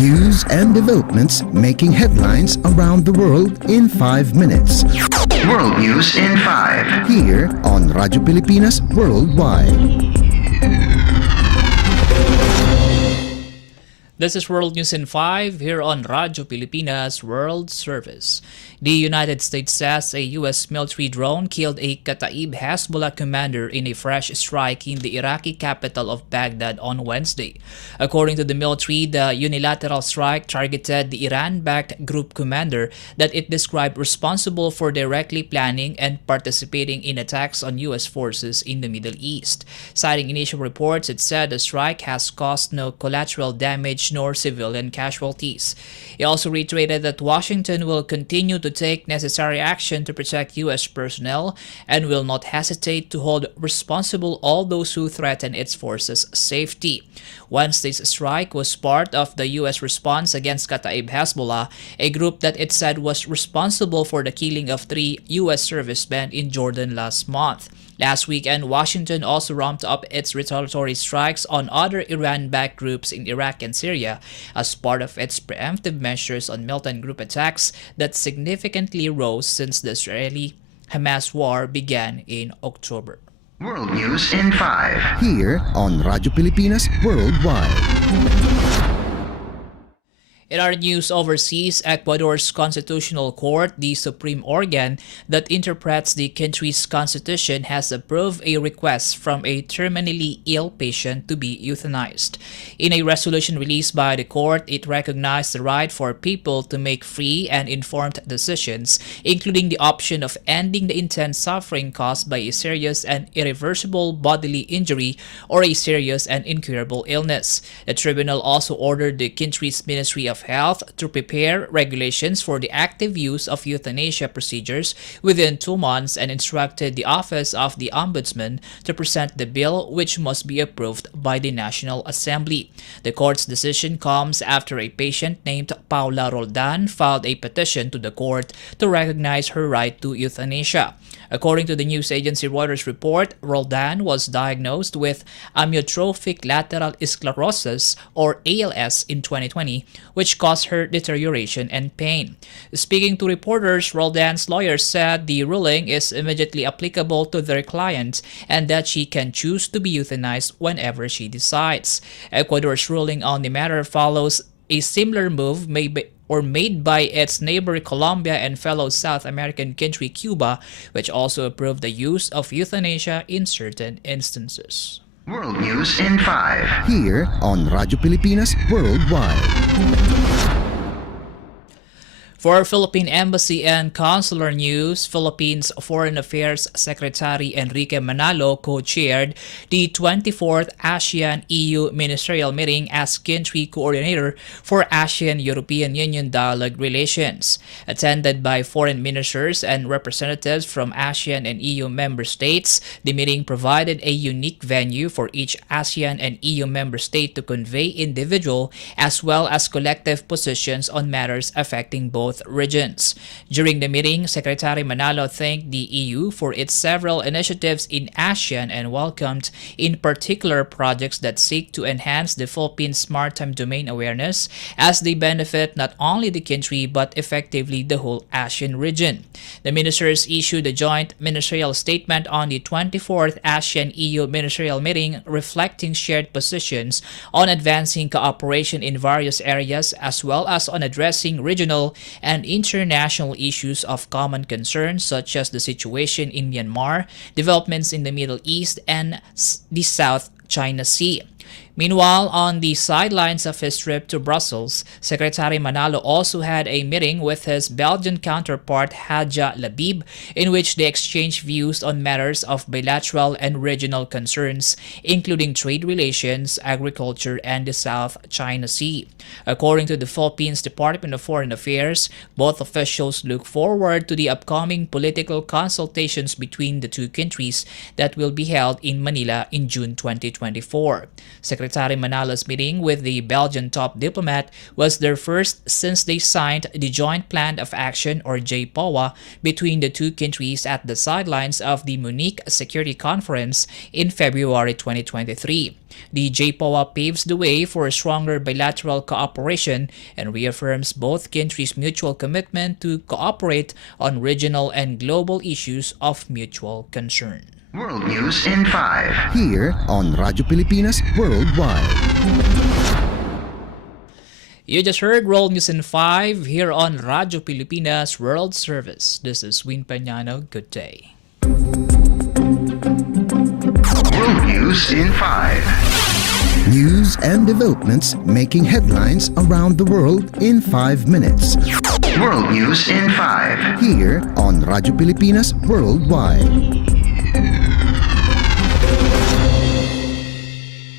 News and developments making headlines around the world in 5 minutes. World News in 5. Here on Radyo Pilipinas Worldwide. This is World News in 5 here on Radyo Pilipinas World Service. The United States says a U.S. military drone killed a Kataib Hezbollah commander in a fresh strike in the Iraqi capital of Baghdad on Wednesday. According to the military, the unilateral strike targeted the Iran-backed group commander that it described responsible for directly planning and participating in attacks on U.S. forces in the Middle East. Citing initial reports, it said the strike has caused no collateral damage nor civilian casualties. It also reiterated that Washington will continue to take necessary action to protect U.S. personnel and will not hesitate to hold responsible all those who threaten its forces' safety. Wednesday's strike was part of the U.S. response against Kataib Hezbollah, a group that it said was responsible for the killing of 3 U.S. servicemen in Jordan last month. Last weekend, Washington also ramped up its retaliatory strikes on other Iran-backed groups in Iraq and Syria as part of its preemptive measures on militant group attacks that significantly rose since the Israeli-Hamas war began in October. World News in 5. Here on Radyo Pilipinas Worldwide. In our news overseas, Ecuador's Constitutional Court, the supreme organ that interprets the country's constitution, has approved a request from a terminally ill patient to be euthanized. In a resolution released by the court, it recognized the right for people to make free and informed decisions, including the option of ending the intense suffering caused by a serious and irreversible bodily injury or a serious and incurable illness. The tribunal also ordered the country's Ministry of Health to prepare regulations for the active use of euthanasia procedures within 2 months and instructed the Office of the Ombudsman to present the bill, which must be approved by the National Assembly. The court's decision comes after a patient named Paula Roldan filed a petition to the court to recognize her right to euthanasia. According to the news agency Reuters report, Roldan was diagnosed with amyotrophic lateral sclerosis, or ALS, in 2020, which caused her deterioration and pain. Speaking to reporters, Roldan's lawyers said the ruling is immediately applicable to their client and that she can choose to be euthanized whenever she decides. Ecuador's ruling on the matter follows a similar move made by its neighbor Colombia and fellow South American country Cuba, which also approved the use of euthanasia in certain instances. World News in 5. Here on Radyo Pilipinas Worldwide. For Philippine Embassy and Consular News, Philippines Foreign Affairs Secretary Enrique Manalo co-chaired the 24th ASEAN-EU Ministerial Meeting as country coordinator for ASEAN-European Union dialogue relations. Attended by foreign ministers and representatives from ASEAN and EU member states, the meeting provided a unique venue for each ASEAN and EU member state to convey individual as well as collective positions on matters affecting both regions. During the meeting, Secretary Manalo thanked the EU for its several initiatives in ASEAN and welcomed in particular projects that seek to enhance the Philippines' maritime domain awareness as they benefit not only the country but effectively the whole ASEAN region. The ministers issued a joint ministerial statement on the 24th ASEAN-EU Ministerial Meeting reflecting shared positions on advancing cooperation in various areas as well as on addressing regional and international issues of common concern such as the situation in Myanmar, developments in the Middle East, and the South China Sea. Meanwhile, on the sidelines of his trip to Brussels, Secretary Manalo also had a meeting with his Belgian counterpart Hadja Labib, in which they exchanged views on matters of bilateral and regional concerns, including trade relations, agriculture, and the South China Sea. According to the Philippines Department of Foreign Affairs, both officials look forward to the upcoming political consultations between the two countries that will be held in Manila in June 2024. Secretary Manalo's meeting with the Belgian top diplomat was their first since they signed the Joint Plan of Action or JPOA between the two countries at the sidelines of the Munich Security Conference in February 2023. The JPOA paves the way for a stronger bilateral cooperation and reaffirms both countries' mutual commitment to cooperate on regional and global issues of mutual concern. World News in 5. Here on Radyo Pilipinas Worldwide. You just heard World News in 5 here on Radyo Pilipinas World Service. This is Peñano. Good day. World News in 5. News and developments making headlines around the world in 5 minutes. World News in 5. Here on Radyo Pilipinas Worldwide.